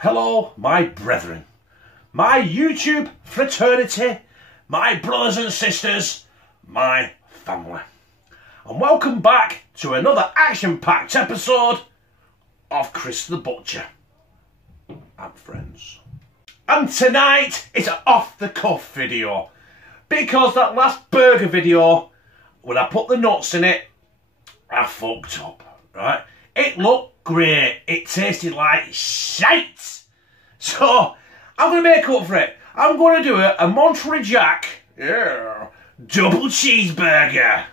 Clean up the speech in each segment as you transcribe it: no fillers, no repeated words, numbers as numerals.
Hello, my brethren, my YouTube fraternity, my brothers and sisters, my family, and welcome back to another action-packed episode of Chris the Butcher and Friends. And tonight it's an off-the-cuff video, because that last burger video, when I put the nuts in it, I fucked up, right? It looked great, it tasted like shite. So, I'm going to make up for it. I'm going to do a Monterey Jack, double cheeseburger.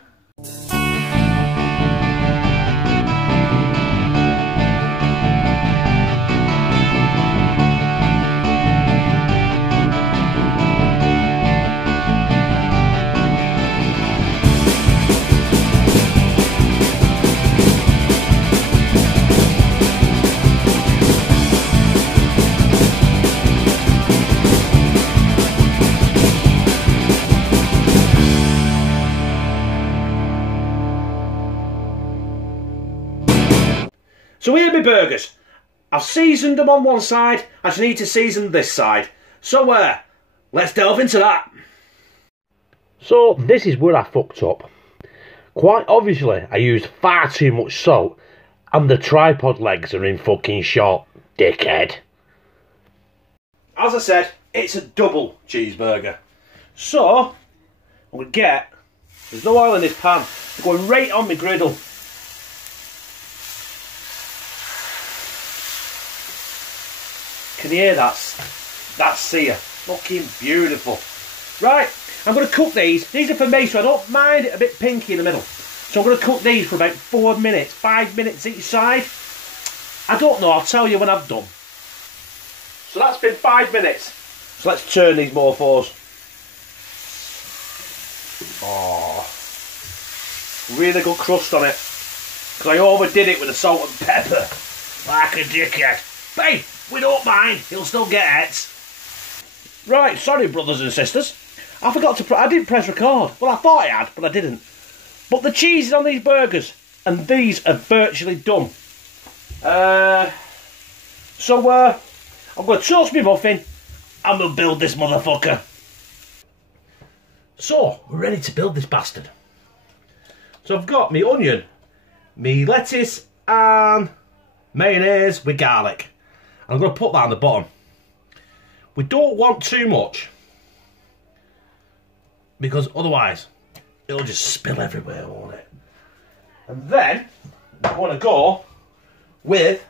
So here are my burgers. I've seasoned them on one side, I just need to season this side. So let's delve into that. So this is where I fucked up. Quite obviously I used far too much salt and the tripod legs are in fucking short, dickhead. As I said, it's a double cheeseburger. So, I'm going to get, there's no oil in this pan, I'm going right on my griddle. Can you hear that sear? Fucking beautiful. Right, I'm going to cook these. These are for me, so I don't mind it a bit pinky in the middle. So I'm going to cook these for about 4 minutes, 5 minutes each side. I don't know, I'll tell you when I've done. So that's been 5 minutes. So let's turn these mofos. Oh, really good crust on it. Because I overdid it with the salt and pepper. Like a dickhead. Hey! We don't mind, he'll still get it. Right, sorry brothers and sisters. I forgot to I didn't press record. Well, I thought I had, but I didn't. But the cheese is on these burgers, and these are virtually done. I'm going to toast my muffin, and we'll build this motherfucker. So, we're ready to build this bastard. So I've got my onion, my lettuce, and mayonnaise with garlic. I'm going to put that on the bottom. We don't want too much, because otherwise it'll just spill everywhere, won't it? And then I want to go with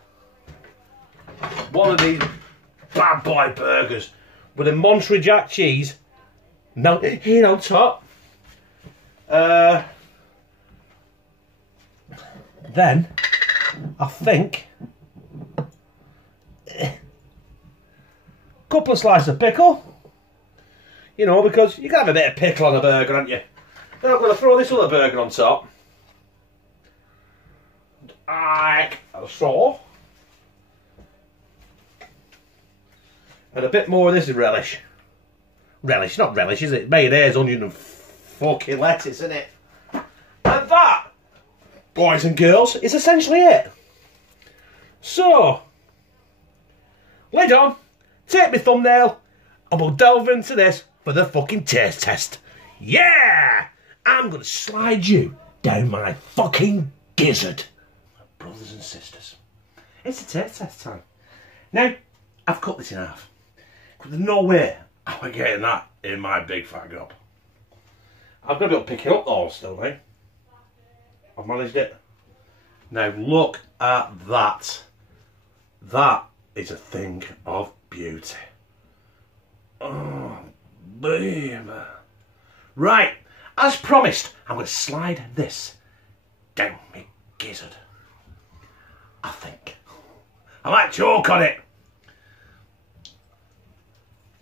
one of these bad boy burgers with a Monterey Jack cheese melted in on top. Then I think couple of slices of pickle, you know, because you can have a bit of pickle on a burger, haven't you? Then I'm going to throw this other burger on top, like so, and a bit more of this relish. Relish, not relish, is it? Mayonnaise, onion, and fucking lettuce, isn't it? And that, boys and girls, is essentially it. So, lid on. Take my thumbnail and we'll delve into this for the fucking taste test. Yeah! I'm going to slide you down my fucking gizzard. Brothers and sisters, it's a taste test time. Now, I've cut this in half. There's no way I'm getting that in my big fat gob. I've got to be able to pick it up though still, eh? I've managed it. Now look at that. That is a thing of beauty. Oh, boom. Right, as promised, I'm going to slide this down my gizzard. I think. I might choke on it.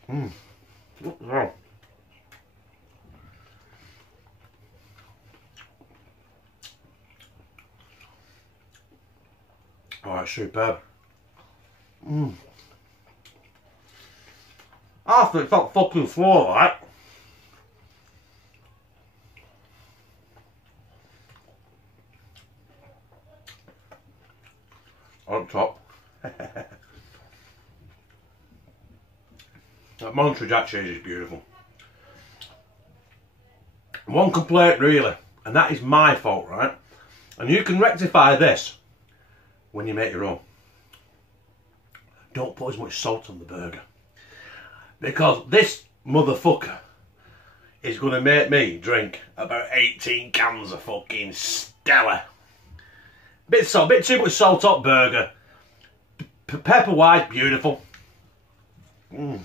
Oh. Oh, it's superb. After it's not fucking floor, right? On top. That Monterey Jack cheese is beautiful. One complaint really, and that is my fault, right? And you can rectify this when you make your own. Don't put as much salt on the burger. Because this motherfucker is going to make me drink about 18 cans of fucking Stella. Bit too much salt on burger. Pepper wise, beautiful. Mm.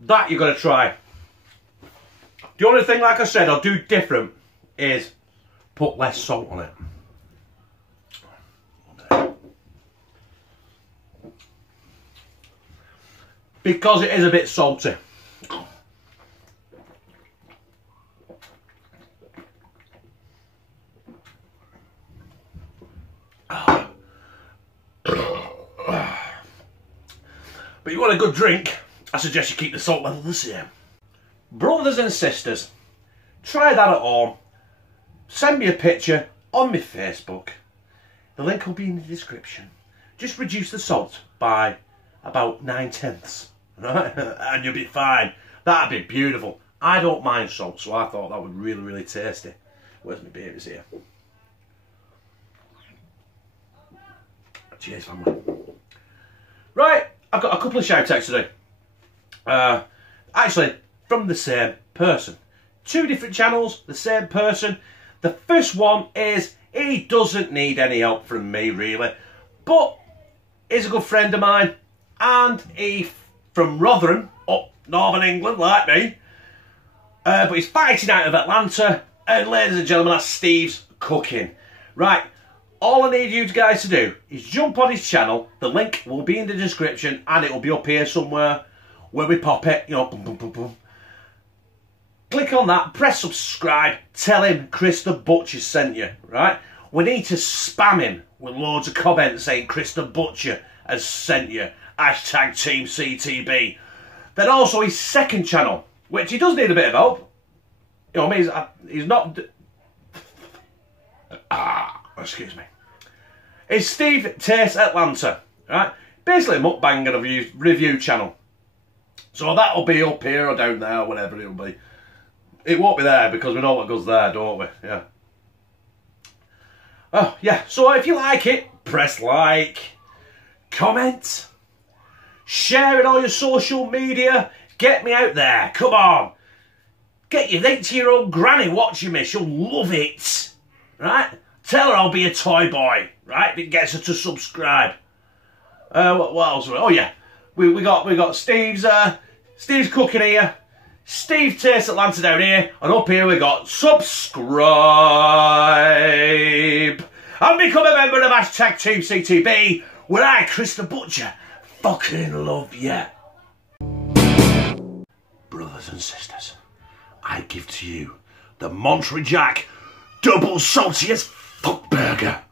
That you're going to try. The only thing, like I said, I'll do different is put less salt on it. Because it is a bit salty. But you want a good drink, I suggest you keep the salt level the same. Brothers and sisters, try that at home. Send me a picture on my Facebook. The link will be in the description. Just reduce the salt by about 9/10, right? And you'll be fine. That'd be beautiful. I don't mind salt, so I thought that would be really, really tasty. Where's my beer? Is here. Cheers, family. Right, I've got a couple of shout outs to do. Actually, from the same person. 2 different channels, the same person. The first one is, he doesn't need any help from me, really. But he's a good friend of mine. And he from Rotherham, up Northern England, like me. But he's fighting out of Atlanta. And ladies and gentlemen, that's Steve's Cooking. Right. All I need you guys to do is jump on his channel. The link will be in the description and it will be up here somewhere where we pop it, you know, boom, boom, boom, boom. Click on that, press subscribe, tell him Chris the Butcher sent you, right? We need to spam him with loads of comments saying Chris the Butcher has sent you. Hashtag teamctb. Then also his second channel, which he does need a bit of help. You know what I mean? He's not... excuse me. It's Steve Tastes Atlanta, right? Basically a mukbang and a review channel. So that'll be up here or down there or whatever it'll be. It won't be there because we know what goes there, don't we? Yeah. Oh, yeah. So if you like it, press like, comment, share it on your social media. Get me out there. Come on. Get your 80-year-old granny watching me. She'll love it. Right? Tell her I'll be a toy boy, right? It gets her to subscribe. What else? Oh yeah, we got Steve's Cooking here, Steve Tastes Atlanta down here, and up here we got subscribe and become a member of hashtag teamctb, where I, Chris the Butcher, fucking love ya. Brothers and sisters, I give to you the Monterey Jack double salty as fuck burger.